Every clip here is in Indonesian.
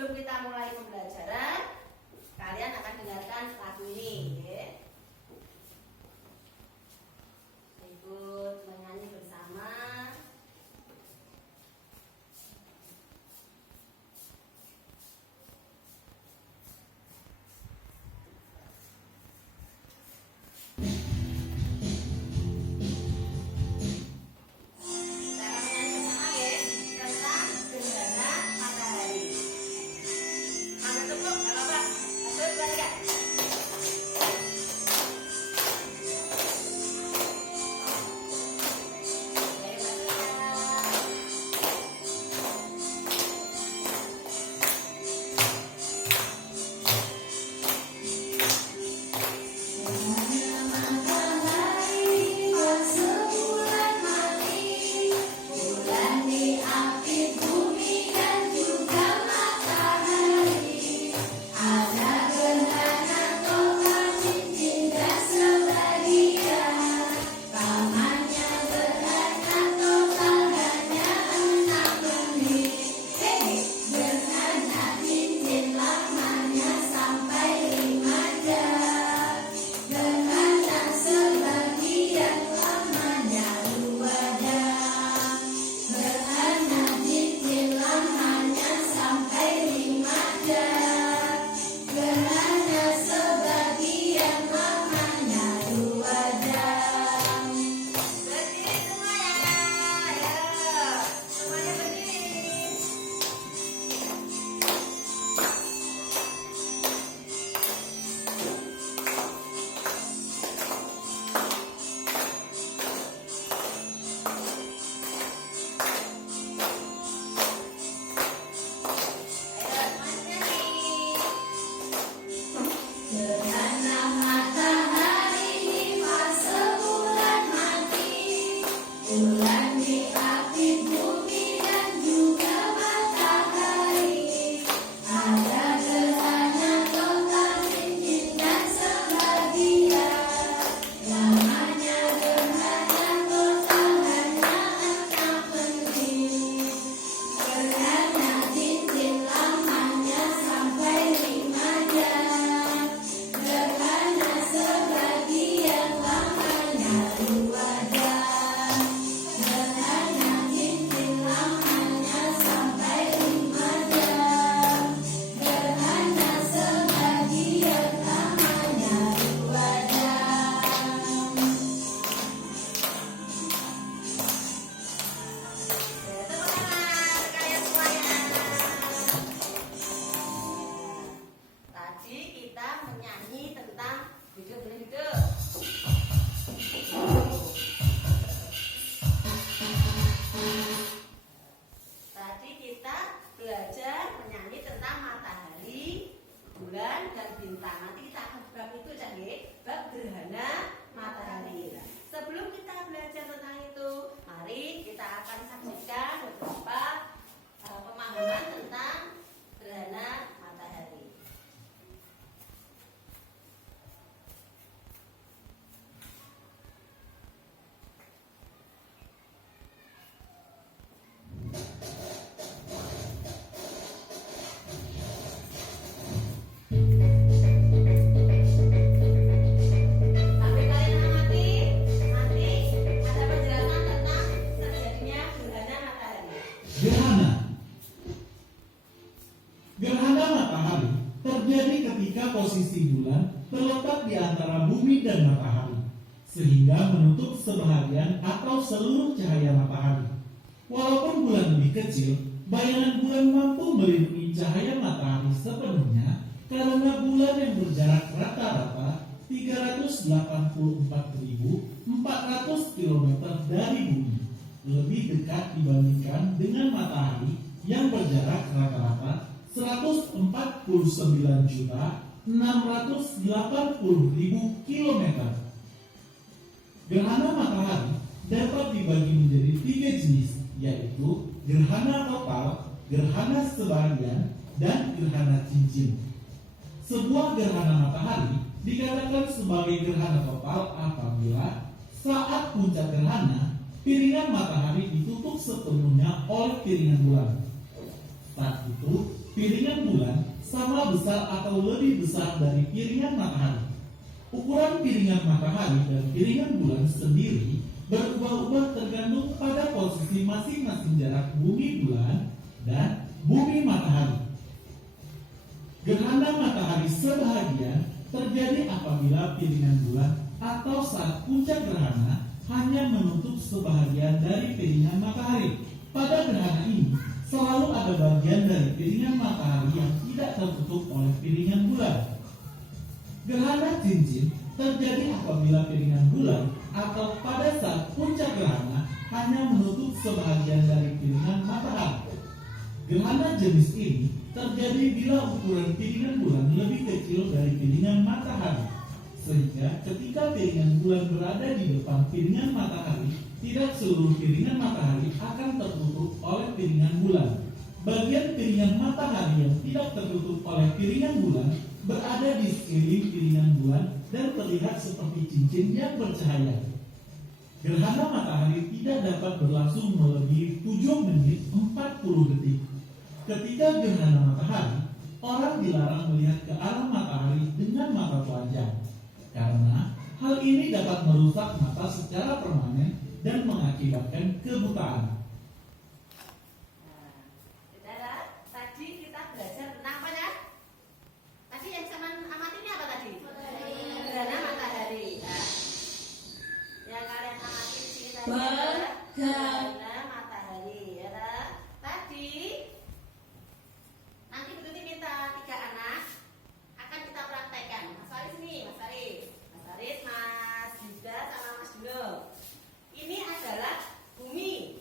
sebelum kita mulai pembelajaran, kalian akan dengarkan lagu ini, ya. Ikut menyanyi bersama. Gerhana matahari terjadi ketika posisi bulan terletak di antara bumi dan matahari, sehingga menutup sebahagian atau seluruh cahaya matahari. Walaupun bulan lebih kecil, bayangan bulan mampu melindungi cahaya matahari sepenuhnya karena bulan yang berjarak rata-rata 384.400 km dari bumi lebih dekat dibandingkan dengan matahari yang berjarak rata-rata 149.680.000 km. Gerhana matahari dapat dibagi menjadi 3 jenis, yaitu gerhana total, gerhana sebagian, dan gerhana cincin. Sebuah gerhana matahari dikatakan sebagai gerhana total apabila saat puncak gerhana, piringan matahari ditutup sepenuhnya oleh piringan bulan. Saat itu, Piringan bulan sama besar atau lebih besar dari piringan matahari. Ukuran piringan matahari dan piringan bulan sendiri berubah-ubah tergantung pada posisi masing-masing jarak bumi bulan dan bumi matahari. Gerhana matahari sebahagian terjadi apabila piringan bulan atau saat puncak gerhana hanya menutup sebahagian dari piringan matahari. Pada gerhana ini selalu ada bagian dari piringan matahari yang tidak tertutup oleh piringan bulan. Gerhana cincin terjadi apabila piringan bulan atau pada saat puncak gerhana hanya menutup sebahagian dari piringan matahari. Gerhana jenis ini terjadi bila ukuran piringan bulan lebih kecil dari piringan matahari, sehingga ketika piringan bulan berada di depan piringan matahari, tidak seluruh piringan matahari akan tertutup oleh piringan bulan. Bagian piringan matahari yang tidak tertutup oleh piringan bulan berada di sekeliling piringan bulan dan terlihat seperti cincin yang bercahaya. Gerhana matahari tidak dapat berlangsung melebihi 7 menit 40 detik. Ketika gerhana matahari, orang dilarang melihat ke arah matahari dengan mata telanjang, karena hal ini dapat merusak mata secara permanen dan mengakibatkan kebutaan. Tadi kita belajar tentang apa ya? Tadi yang sama amati ini apa tadi? Gerhana matahari. Nah, yang kalian amati di sini tadi adalah gerhana matahari. Ya, tadi nanti berarti kita 3 anak akan kita praktekkan. Mas Aris nih, Mas Aris, Mas Yuda sama Mas Dulo. Ini adalah bumi.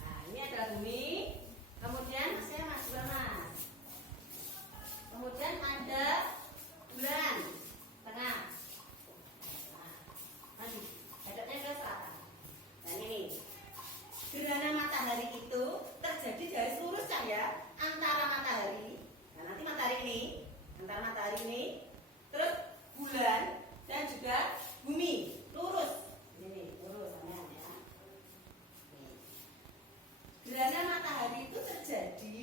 Nah, ini adalah bumi. Kemudian saya Mas Dulo, Mas. Kemudian ada bulan tengah. Nah, maju. Hadapnya ke selatan. Dan ini gerhana matahari itu terjadi garis lurus kan ya, antara matahari. Nah, nanti matahari ini, antara matahari ini, terus bulan dan juga bumi lurus. Ini lurus ya. Gerhana matahari itu terjadi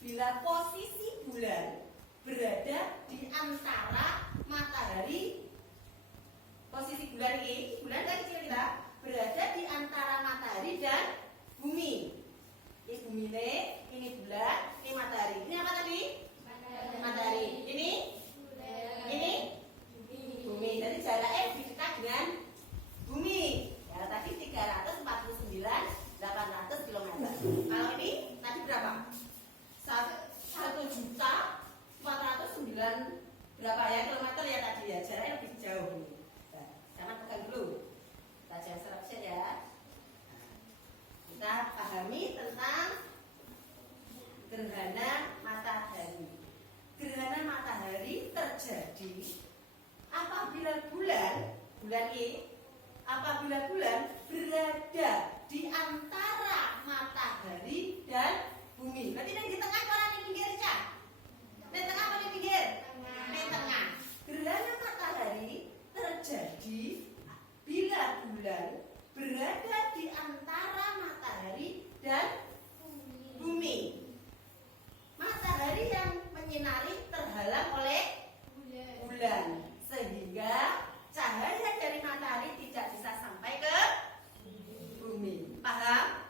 bila posisi bulan berada di antara matahari. Posisi bulan ini, bulan kan kecil kita, berada di antara matahari dan bumi. Ini bumi ini bulan, ini matahari. Ini apa tadi? Matahari. Ini bumi. Jadi jaraknya lebih dekat dengan bumi. Ya, tadi 349.800 km. Kalau ini tadi berapa? 1.409 berapa ya kilometer ya tadi ya? Jaraknya lebih jauh ini. Nah, jangan pegang dulu. Kita jangan serapkan ya. Kita pahami tentang gerhana matahari. Gerhana matahari terjadi apabila bulan berada di antara matahari dan bumi. Berarti yang di tengah orang di pinggir ya? Di tengah apa di pinggir? Di tengah. Gerhana matahari terjadi bila bulan berada di antara matahari dan bumi. Matahari yang menyinari terhalang oleh bulan, sehingga cahaya dari matahari tidak bisa sampai ke bumi. Paham?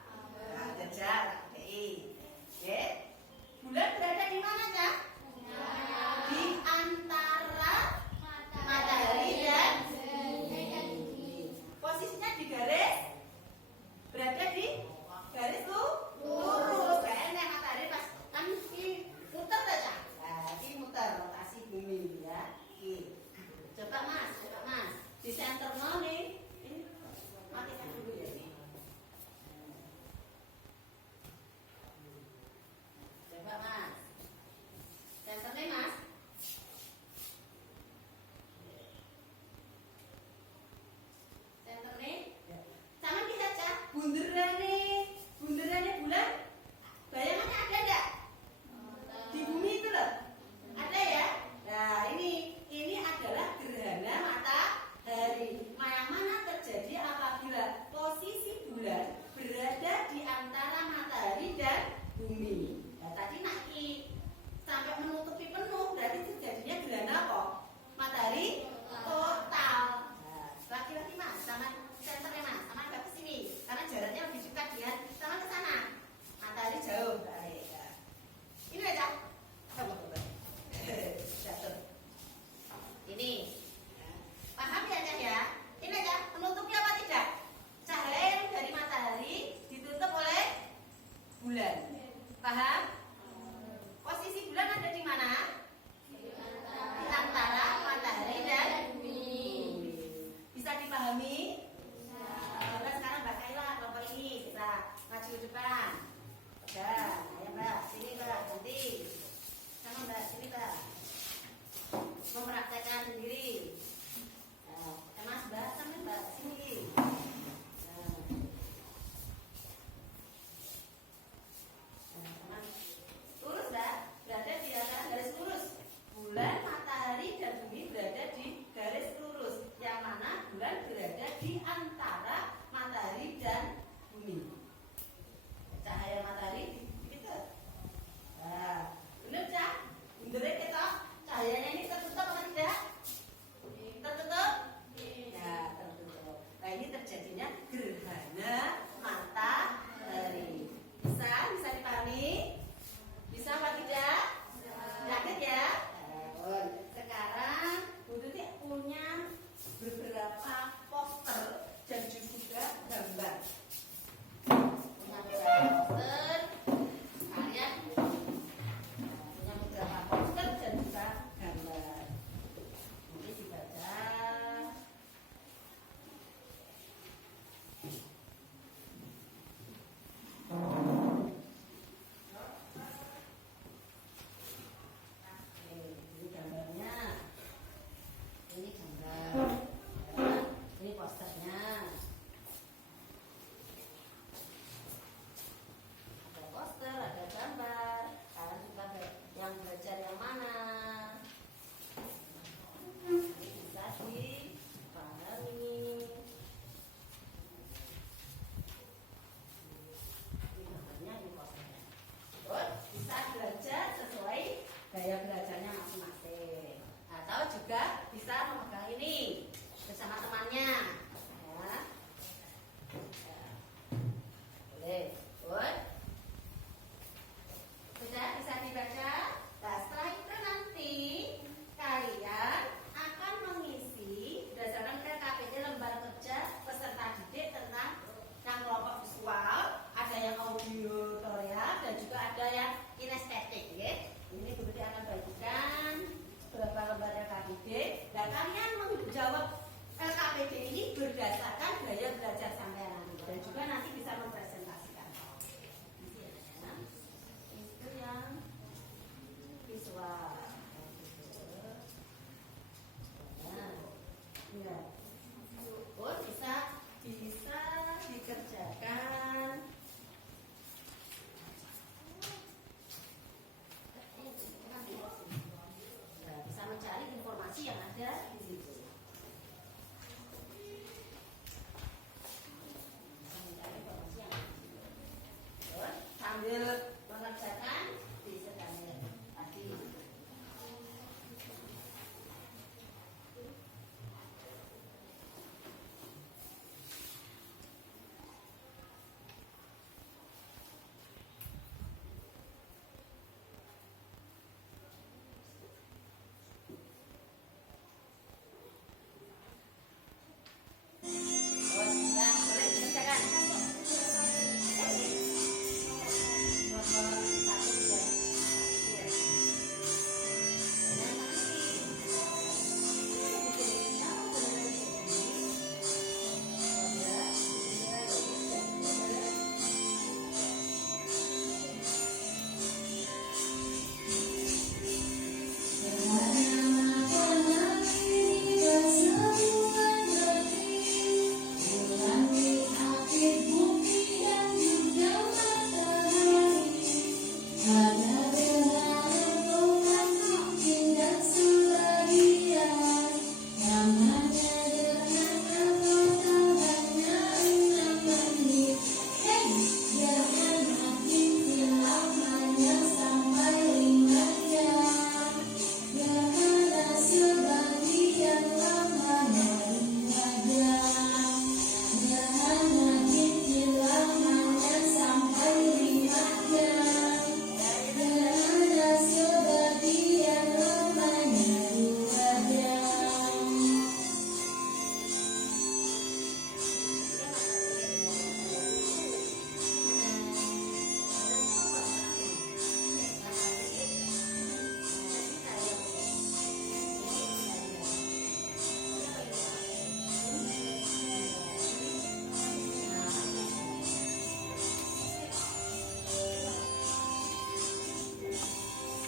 Nah, jarak. Oke.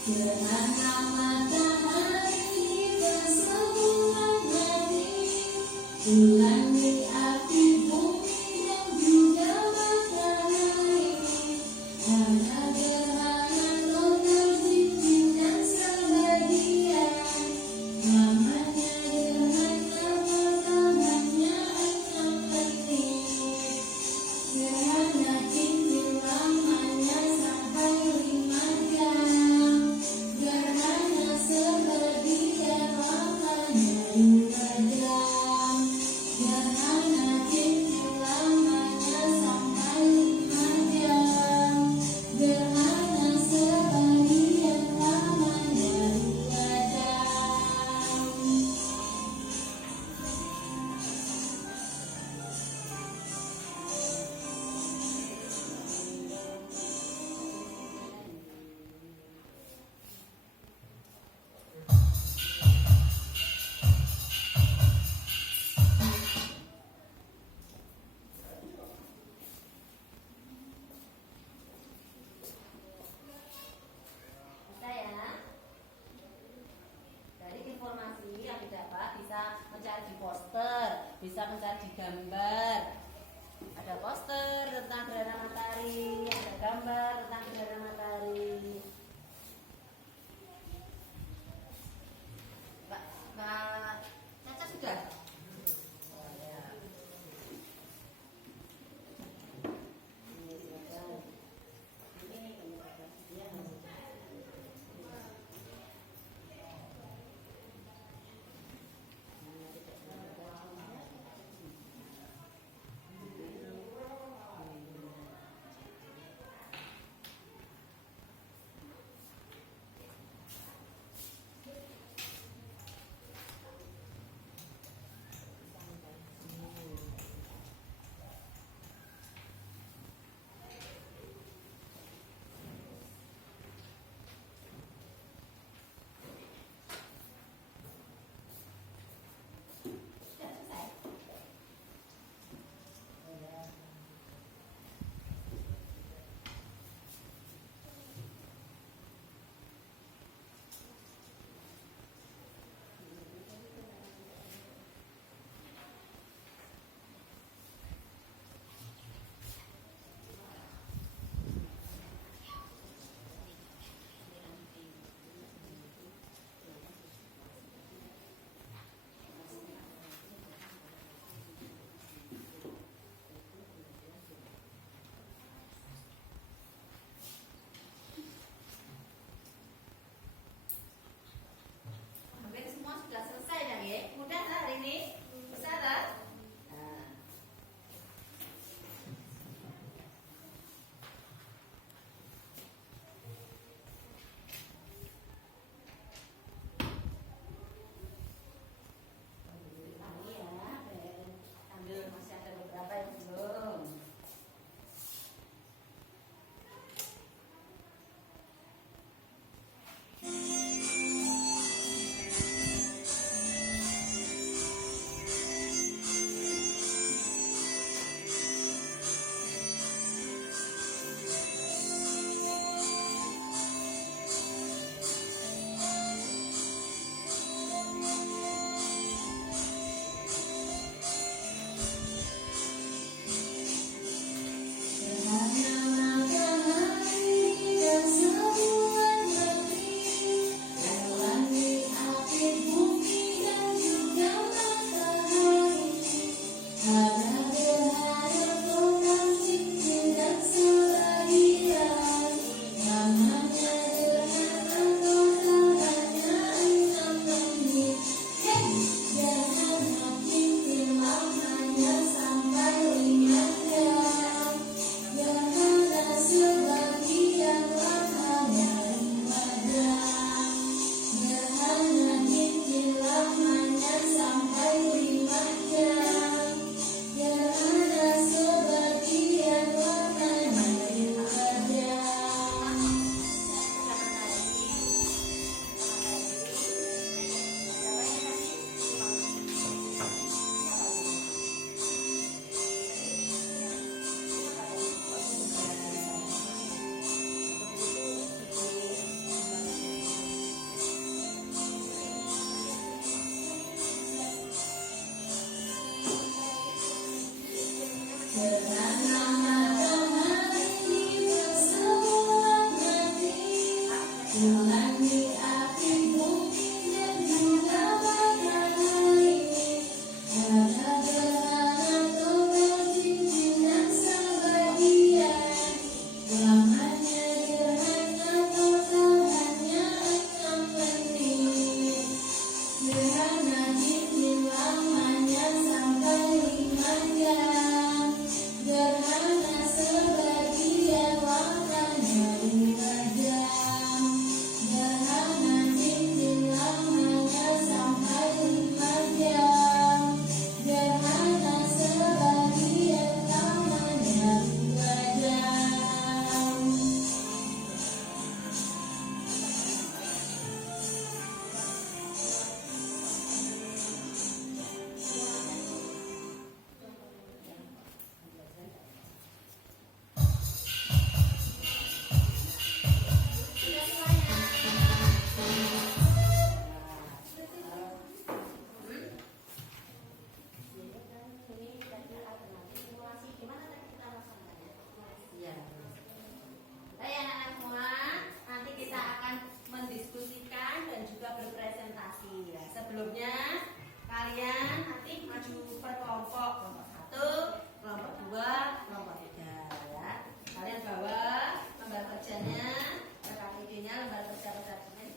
Gerhana matahari bersebulan hati, bulan api bumi dan juga matahari. Ada gerhana total cincin dan sebagian, namanya gerhana mataharinya 6 detik. Gerhana cincin lamanya sampai 5 jam. Gerhana sebagian lamanya 2 jam. Gerhana cincin lamanya sampai 5 jam. Gerhana sebagian lamanya 2 jam. Bisa ya? Dari informasi yang didapat bisa mencari di poster, bisa mencari di gambar. Ada poster tentang gerhana matahari, ada gambar tentang gerhana matahari. Mbak Caca sudah? Ini silakan.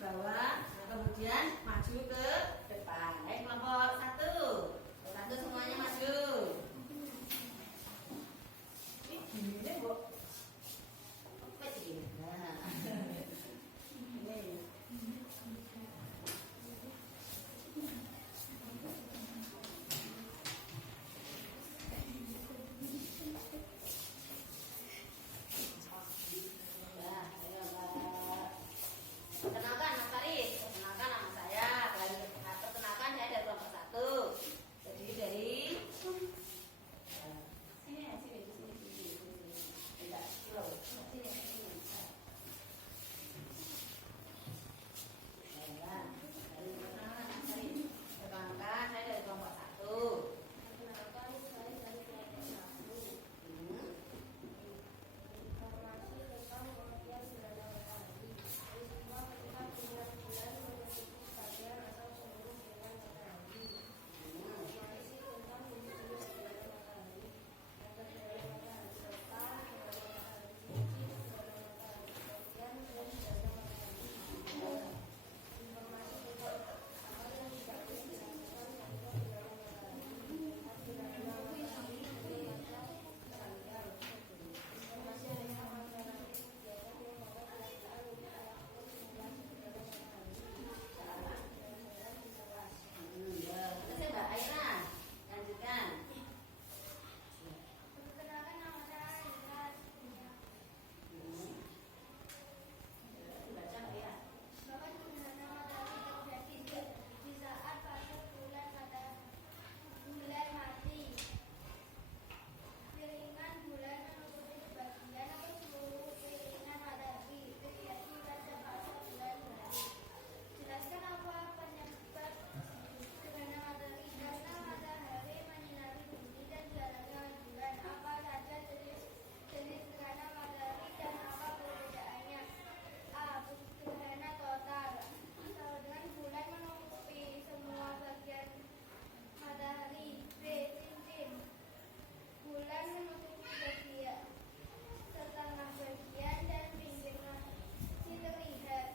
bawah, nah, kemudian maju ke depan. Ayo kelompok 1. Kelompok 1 semuanya maju. Ini gini Bu. Apa ini? Nah. Ini. Ya, ayo Mbak. Perkenalkan Mas Faris, perkenalkan nama saya. Perkenalkan saya dari kelompok 1. Jadi dari sini. Tidak, kilo. Sini. Ya, dari perkenalkan Mas Faris. Perkenalkan saya dari kelompok 1. Perkenalkan saya dari kelompok 1. Informasi tentang pengertian gerhana matahari. Peristiwa ketika gerhana bulan menutupi sebagian atau seluruh gerhana matahari. Informasi tentang jenis-jenis gerhana matahari. Ada gerhana matahari total, gerhana matahari cincin, gerhana matahari sebagian, dan gerhana matahari. Informasi tentang hal yang tidak bisa dilakukan tanpa gerhana matahari. Gerhana matahari bermata panjang. Informasi tentang matahari kegiatan yang dapat dilakukan untuk melakukan simulasi gerhana matahari. Cara jalan-jalan di kelas. Ya, terus Mbak Aira, lanjutkan. Perkenalkan nama saya Aira. Baca Mbak Aira. Bahwa gerhana matahari terjadi di saat fase bulan mati. Piringan bulan menutupi sebagian atau seluruh piringan matahari terjadi pada fase bulan mati. Jelaskan apa penyebab gerhana matahari? Karena matahari menyinari bumi dan jalannya bulan. Apa saja jenis gerhana matahari dan apa perbedaannya? A. Gerhana total atau dengan bulan menutupi semua bagian matahari. B. Cincin, bulan menutupi bagian setengah bagian dan pinggir masih terlihat.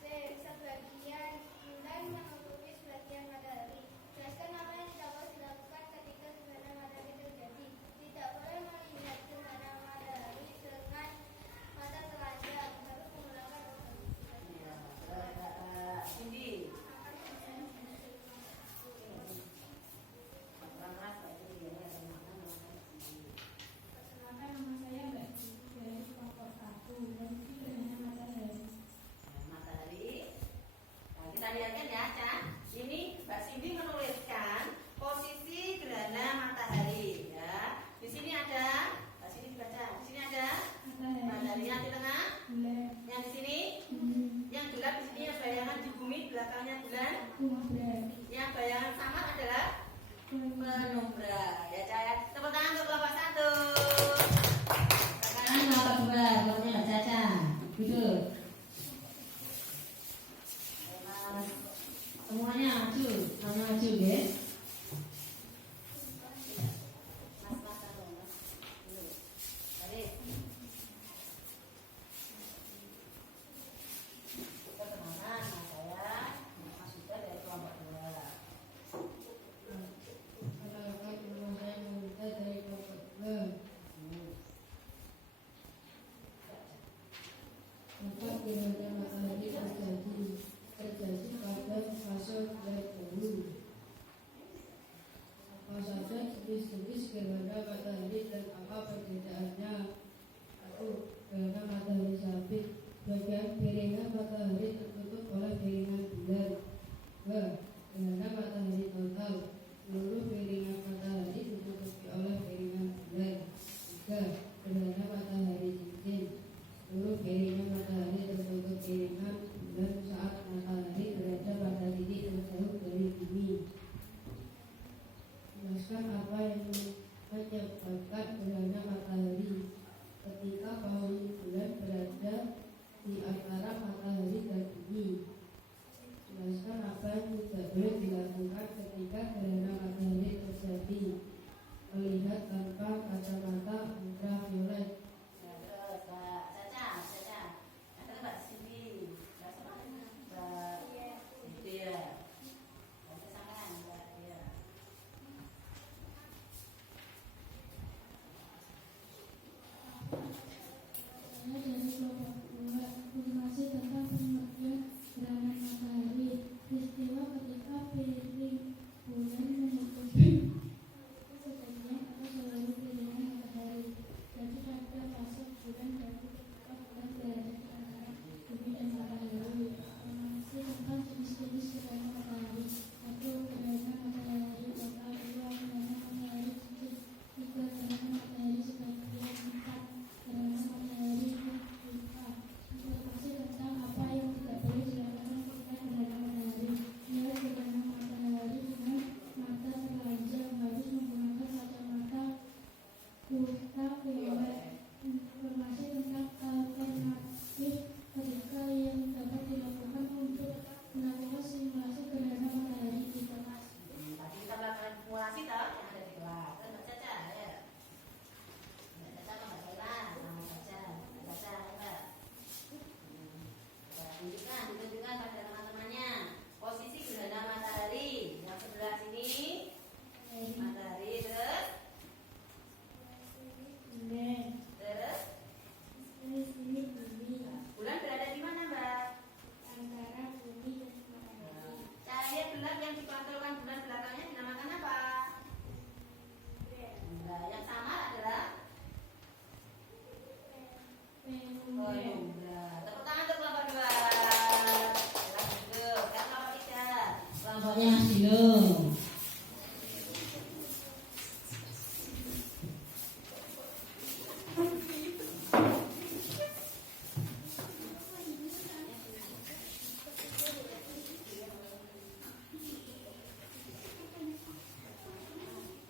C. Sebagian bulan menutupi sebagian matahari. Jelaskan apa yang tidak boleh dilakukan ketika gerhana matahari terjadi. Tidak boleh melihat gerhana matahari dengan mata telanjang, harus menggunakan Ya, Mbak Cindy. Keras Mbak Cindy, ya, Perkenalkan nama saya Mbak Cici dari kelompok 1 dan ini gerhana matahari. matahari. Nah, kita lihatkan ya, Chan. Ini Mbak Cindy menuliskan posisi gerhana matahari. Ya, di sini ada. Mbak Cindy dibaca. Di sini ada mataharinya di tengah. Bulan Yang di sini, bumi yang gelap di sini yang bayangan di bumi, belakangnya bulan. umbra Yang bayangan samar adalah penumbra. Ya, Chan. Tepuk tangan untuk kelompok 1. Sekarang kelompok 2, kelompoknya Mbak Caca. Duduk. Mas, semuanya maju, ya. Mas, satu, Mas. Dulu. Baris. Perkenalkan, nama saya Mas Yuda dari kelompok 2. Perkenalkan nama saya Murta dari kelompok 2. Empat gerhana matahari terjadi pada fase bulan baru. Kelompoknya Mas Dino.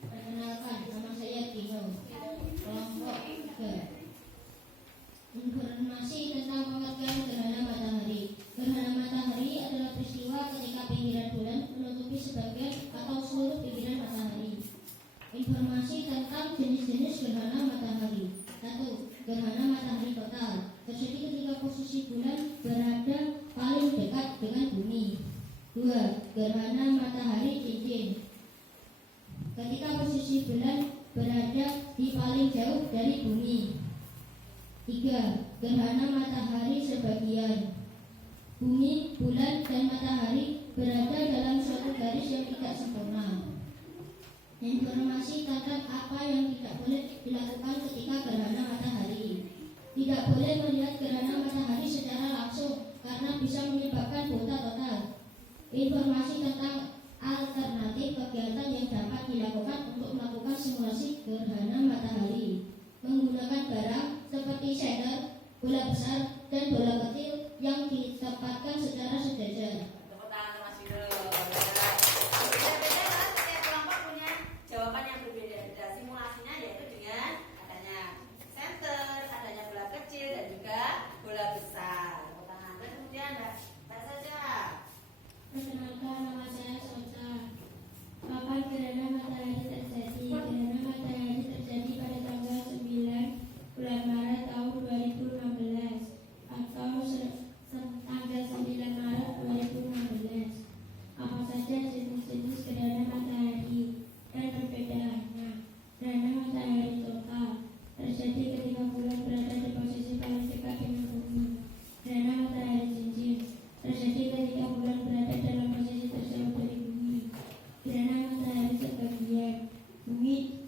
Perkenalkan, nama saya Dino. Kelompok 3. Informasi tentang pengertian gerhana matahari. Gerhana matahari adalah peristiwa ketika pinggiran bulan menutupi sebagian atau seluruh pinggiran matahari. Informasi tentang jenis-jenis gerhana matahari. 1. Gerhana matahari total terjadi ketika posisi bulan berada paling dekat dengan bumi. 2. Gerhana matahari cincin ketika posisi bulan berada di paling jauh dari bumi. 3. Gerhana matahari sebagian. Bumi, bulan, dan matahari berada dalam suatu garis yang tidak sempurna. Informasi tentang apa yang tidak boleh dilakukan ketika gerhana matahari. Tidak boleh melihat gerhana matahari secara langsung karena bisa menyebabkan buta total. Informasi tentang alternatif kegiatan yang dapat dilakukan untuk melakukan simulasi gerhana matahari. Menggunakan barang seperti shader, bola besar, dan bola kecil yang ditempatkan secara sejajar. Tepuk tangan untuk Mas Dino. Beda-beda kan, setiap kelompok punya jawaban yang berbeda-beda. Simulasinya yaitu dengan adanya center, adanya bola kecil, dan juga bola besar. Tepuk tangan. Dan kemudian Mbak Saja. Perkenalkan, nama saya Soca. Kapan gerhana matahari terjadi? Gerhana matahari terjadi pada tanggal 9 bulan Maret tahun 2016 atau tanggal 9 Maret 2016. Apa saja jenis-jenis gerhana matahari dan perbedaannya? Gerhana matahari total terjadi ketika bulan berada di posisi paling dekat dengan bumi. Gerhana matahari cincin terjadi ketika bulan berada dalam posisi terjauh dari bumi. Gerhana matahari sebagian. Bumi,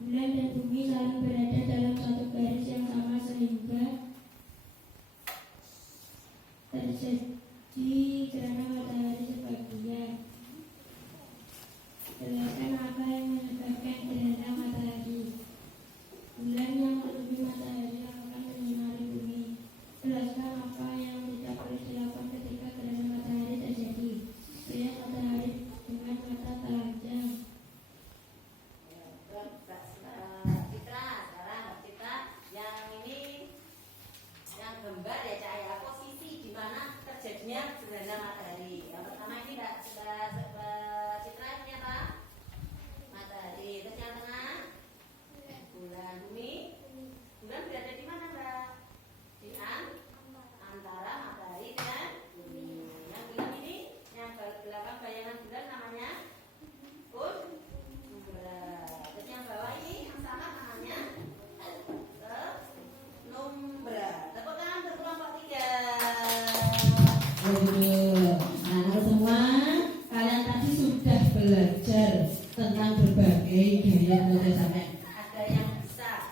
bulan, dan bumi saling berada dalam satu garis yang sama sehingga terjadi gerhana matahari sebagian. Jelaskan apa yang menyebabkan gerhana matahari. Bulan yang menutupi matahari yang akan menyinari bumi. Jelaskan apa yang tidak boleh dilakukan ketika gerhana matahari terjadi. Melihat matahari dengan mata telanjang. Mbak Citra, sekarang Mbak Citra yang ini yang gambar ya cahaya posisi di mana terjadinya gerhana matahari. Yang pertama ini Mbak Citra ini apa? Matahari. Terus yang tengah bulan. Bumi. Bulan berada di mana Mbak? Di antara matahari dan bumi. Yang bulan ini yang belakang bayangan bulan namanya umbra. Terus yang bawah ini yang sama namanya penumbra. Tepuk tangan untuk kelompok 3. Anak-anak semua, kalian tadi sudah belajar tentang berbagai gaya nulis sampai Ada yang bisa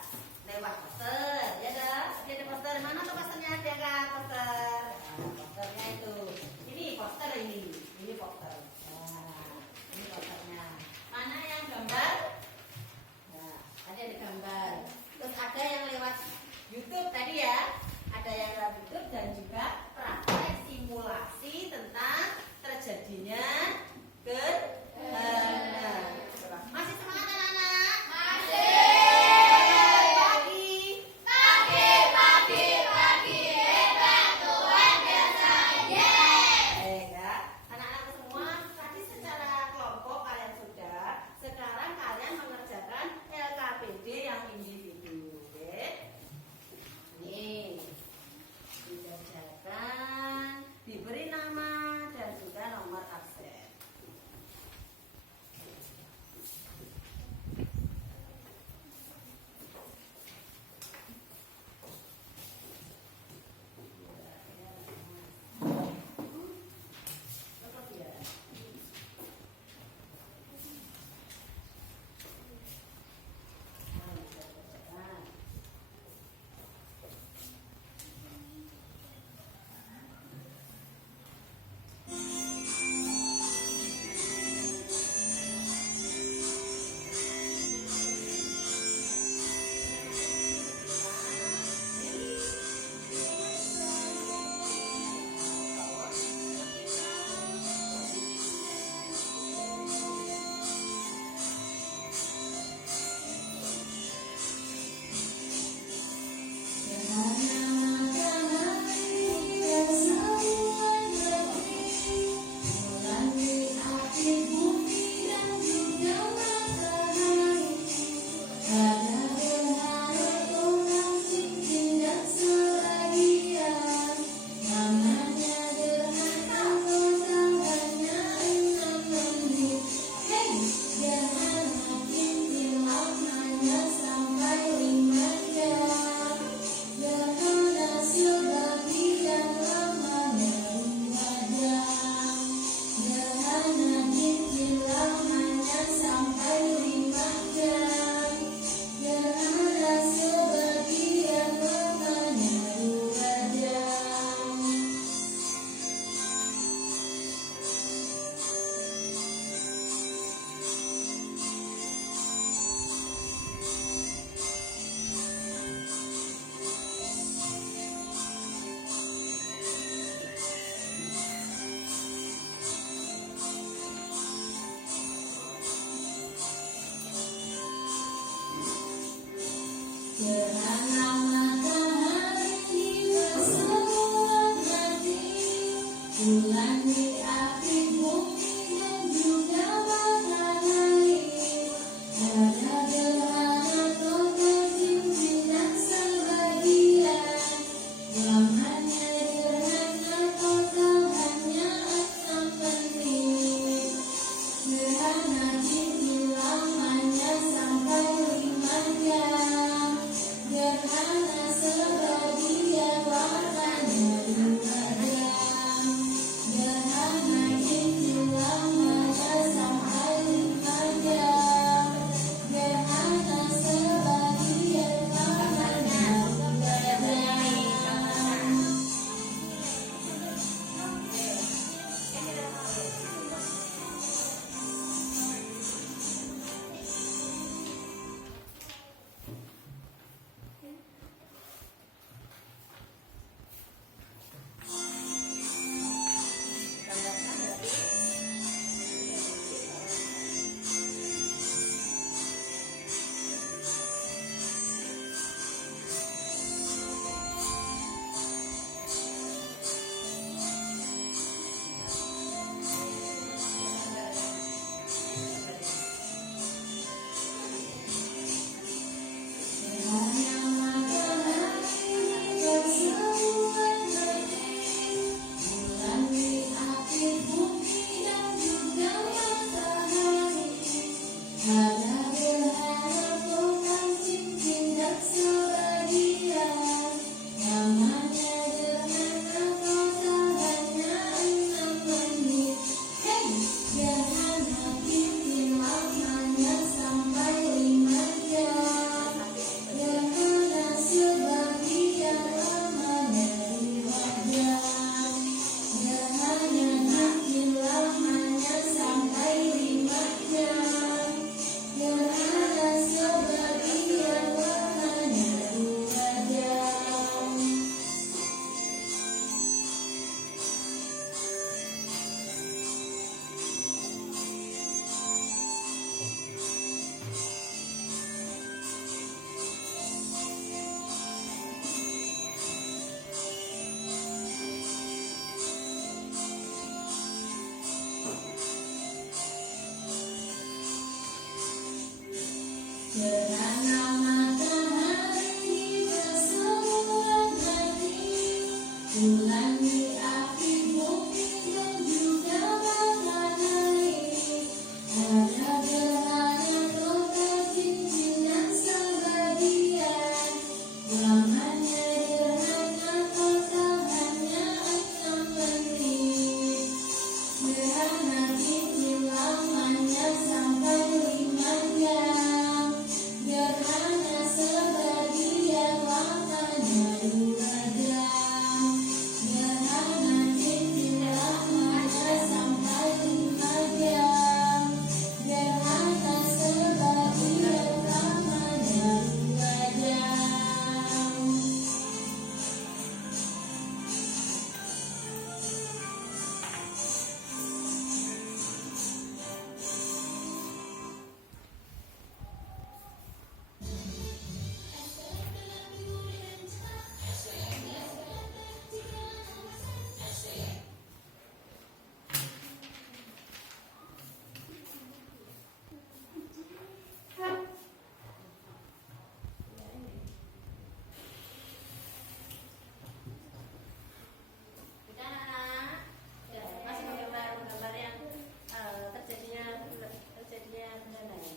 Gerhana matahari bersebulan hati, bulan diapi bumi dan juga matahari. Ada gerhana kota cincin dan sebagian, lamanya gerhana kota hanya 6 menit. Gerhana cincin lamanya sampai 5 jam. Gerhana sebagian lamanya 2 jam. Gerhana cincin lamanya sampai 5 jam. Gerhana sebagian lamanya 2 jam. Sudah anak-anak? Ya, masih gambar yang terjadinya bencana ya.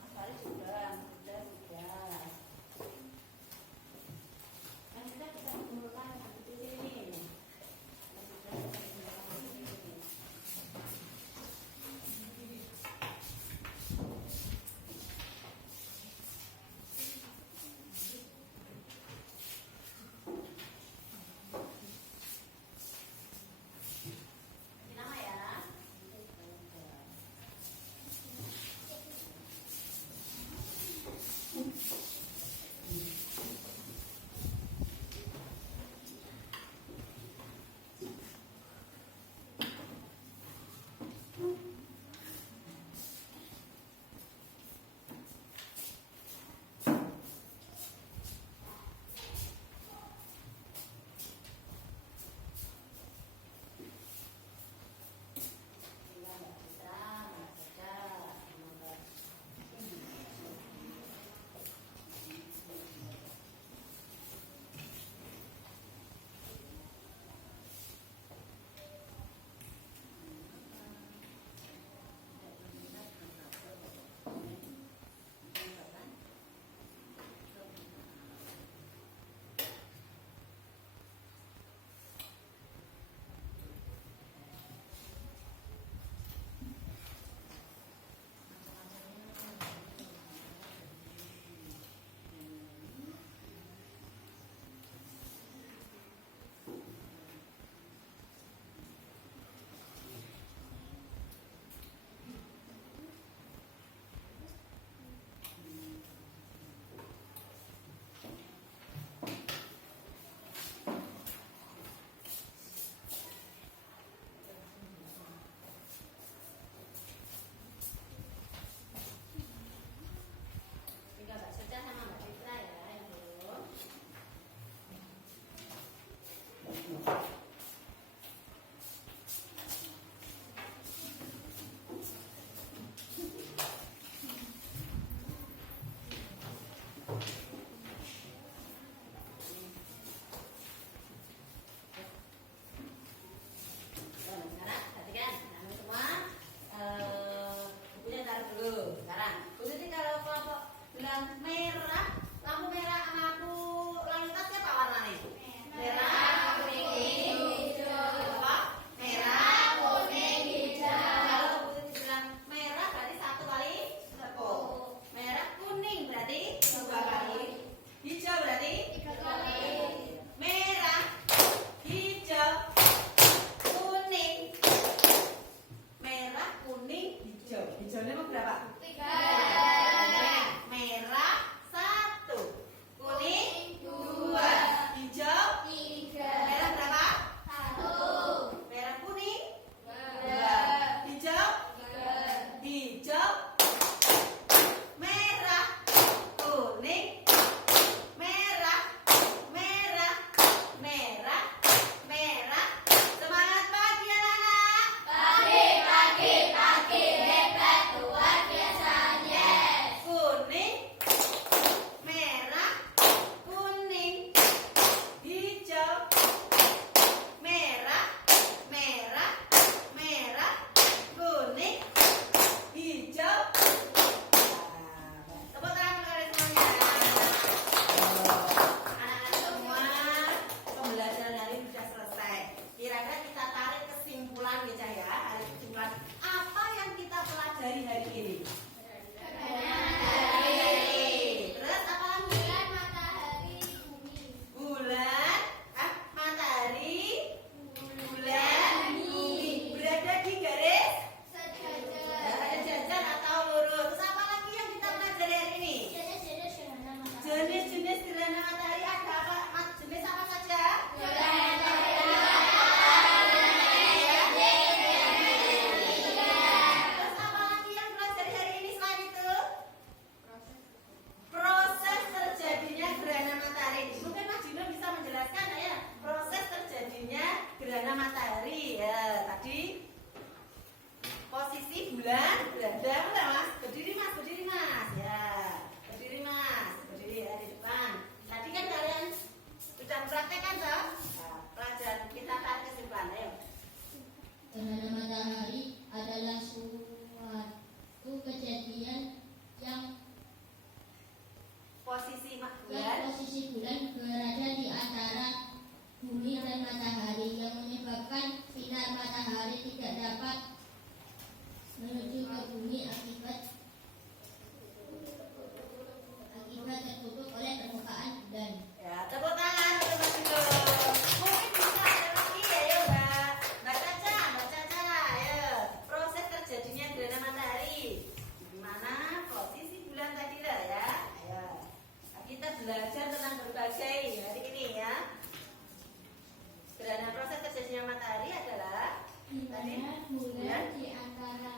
Mas Faris sudah. Kan kita kumpulkan di sini. Ini nama ya. Tinggal Mbak Soca sama Mbak Citra ya yang belum. Sekarang perhatikan, teman semua bukunya taruh dulu. Sekarang, Bu Siti kalau kelompok bilang merah, lampu merah sama lampu lalu lintas apa warnanya? Merah, kuning, hijau. Apa? Merah, kuning, hijau. Kalau Bu Siti bilang merah berarti 1 kali tepuk. Merah, kuning berarti 2 kali. Hijau berarti 3 kali. merah, hijau, kuning, merah, kuning, hijau. Hijaunya mau berapa? 3. Merah 1, bulan berada, udah mas, berdiri mas, ya, berdiri mas, berdiri ya di depan. Tadi kan kalian sudah praktekkan toh? Nah, pelajaran kita tarik kesimpulan, ayo. Gerhana matahari adalah suatu kejadian yang Posisi bulan posisi bulan berada di antara bumi dan matahari yang menyebabkan sinar matahari tidak dapat menuju ke bumi akibat tertutup oleh permukaan bulan. ya, tepuk tangan untuk Mas Dino. Mungkin bisa ada lagi ya, ya Mbak Caca, ayo. Proses terjadinya gerhana matahari. Gimana posisi bulan tadi lah ya, ayo. Nah, kita belajar tentang berbagai hari ini ya. Gerhana proses terjadinya matahari adalah Di mana bulan berada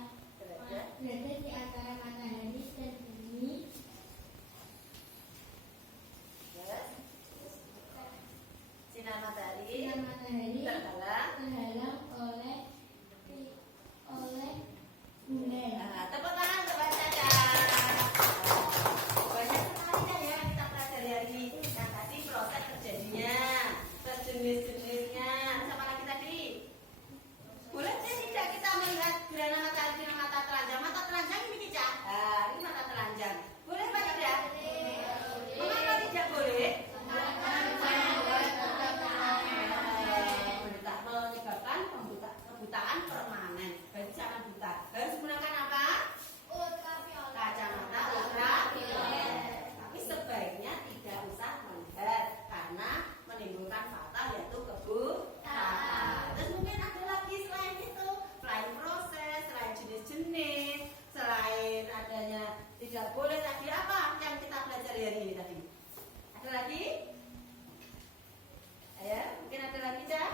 di antara matahari dan bumi. yes. Sinar matahari Sinar matahari terhalang oleh bulan. Nah, tepuk tangan untuk Mbak Caca. Banyak sekali kan ya kita pelajari hari ini. Yang tadi proses terjadinya, terus jenis-jenisnya, terus apa lagi tadi? Boleh tidak kita melihat gerhana matahari dengan mata telanjang? Mata telanjang ini Cica. Nah, ini mata telanjang. Boleh Mbak tidak? Mengapa tidak boleh? Menyebabkan kebutaan permanen. Berarti jangan buta. Harus menggunakan apa? Kacamata ultraviolet. Tapi sebaiknya tidak usah melihat karena menimbulkan fatal yaitu kebutaan. Terus mungkin ada lagi selain itu, selain proses, selain jenis-jenis, selain adanya tidak boleh tadi apa yang kita pelajari hari ini tadi? Ada lagi? Ayo, mungkin ada lagi dah.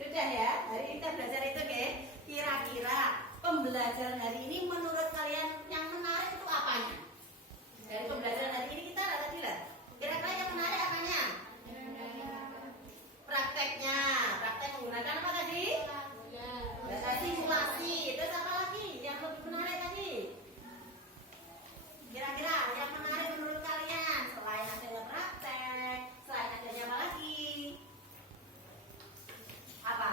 Sudah ya, hari ini kita belajar itu ke. Kira-kira pembelajaran hari ini menurut kalian yang menarik itu apanya? Dari pembelajaran hari ini kita tadi lah. Kira-kira yang menarik apanya? Prakteknya. Praktek menggunakan apa tadi? Simulasi. Terus apa lagi yang lebih menarik tadi? Kira-kira yang menarik menurut kalian selain adanya praktek, selain adanya apa lagi? Apa?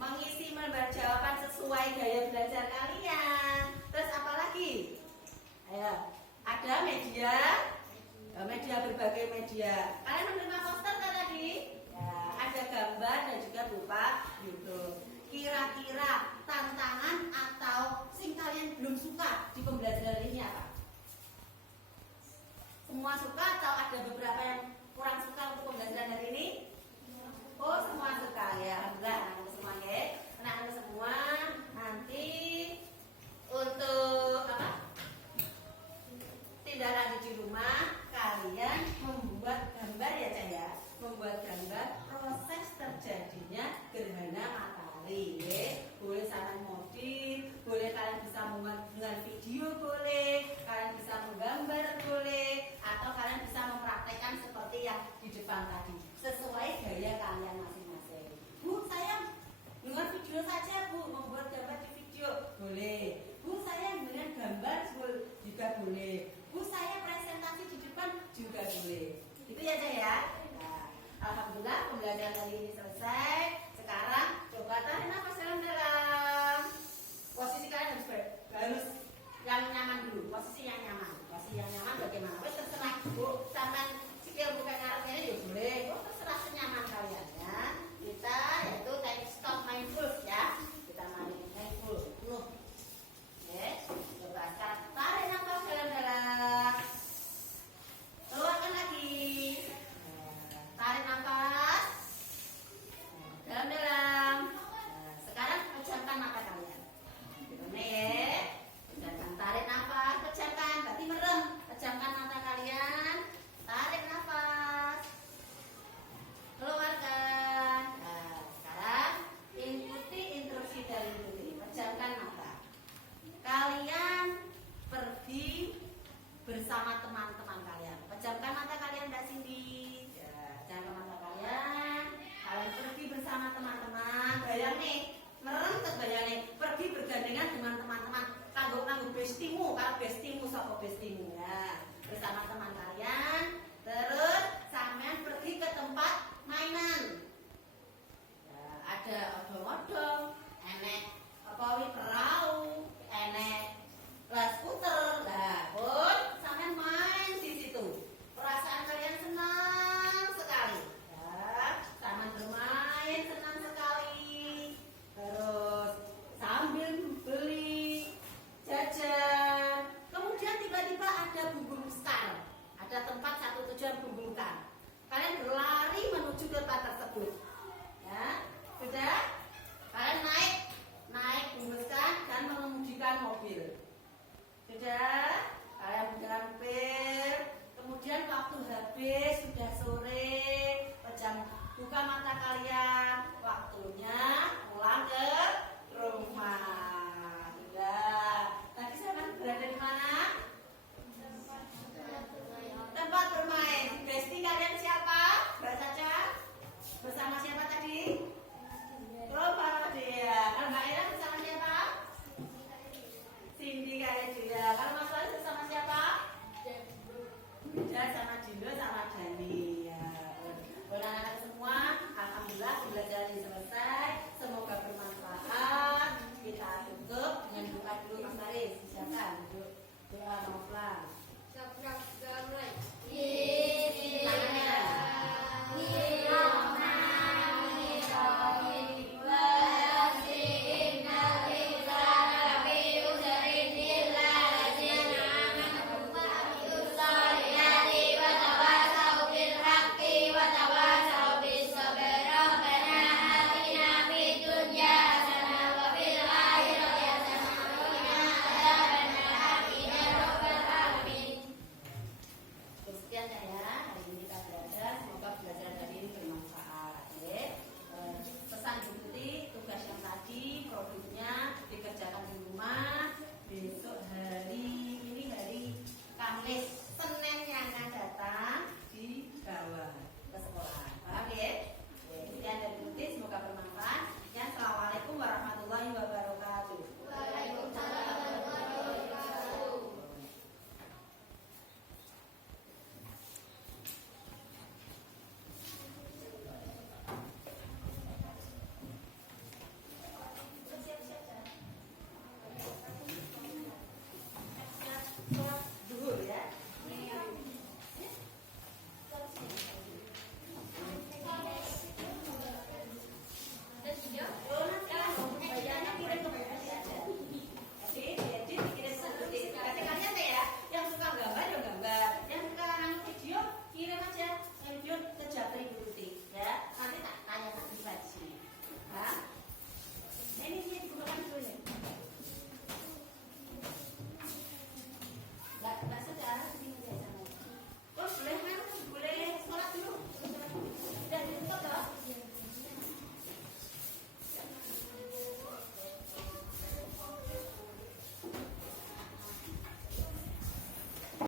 Mengisi lembar jawaban sesuai gaya belajar kalian. Terus apa lagi? Ayo, ada media berbagai media. Kalian menerima poster kan tadi? Ya, ada gambar dan juga berupa YouTube. Kira-kira tantangan atau sing kalian belum suka di pembelajaran ini apa? Semua suka atau ada beberapa yang kurang suka untuk pembelajaran hari ini? Oh, semua suka ya. Alhamdulillah, anak-anak semua ya. Anak-anak semua nanti untuk apa? Tindak lanjut di rumah kalian membuat gambar ya Cah ya. Membuat gambar proses terjadinya gerhana matahari. Ya. Boleh saran motif, boleh kalian bisa membuat dengan video boleh, kalian bisa menggambar boleh, atau kalian bisa mempraktekkan seperti yang di depan tadi sesuai gaya kalian masing-masing. Bu, saya dengan video saja Bu, membuat gambar di video boleh. Bu, saya dengan gambar juga boleh. Bu, saya presentasi di depan juga boleh. Itu ya Cah ya. Nah, alhamdulillah pembelajaran hari ini selesai. Sekarang coba tarik nafas dalam-dalam. Posisi kalian harus yang nyaman dulu. Posisi yang nyaman. Posisi yang nyaman bagaimana? Wes terserah Bu, sampean sikil bukan ngarepnya ya boleh. Oh, terserah senyaman kalian ya. Kita yaitu take stop mindful ya. Kita main mindful. Oke. Coba sekarang tarik nafas dalam-dalam. Keluarkan lagi. Tarik nafas dalam-dalam. Bestimu?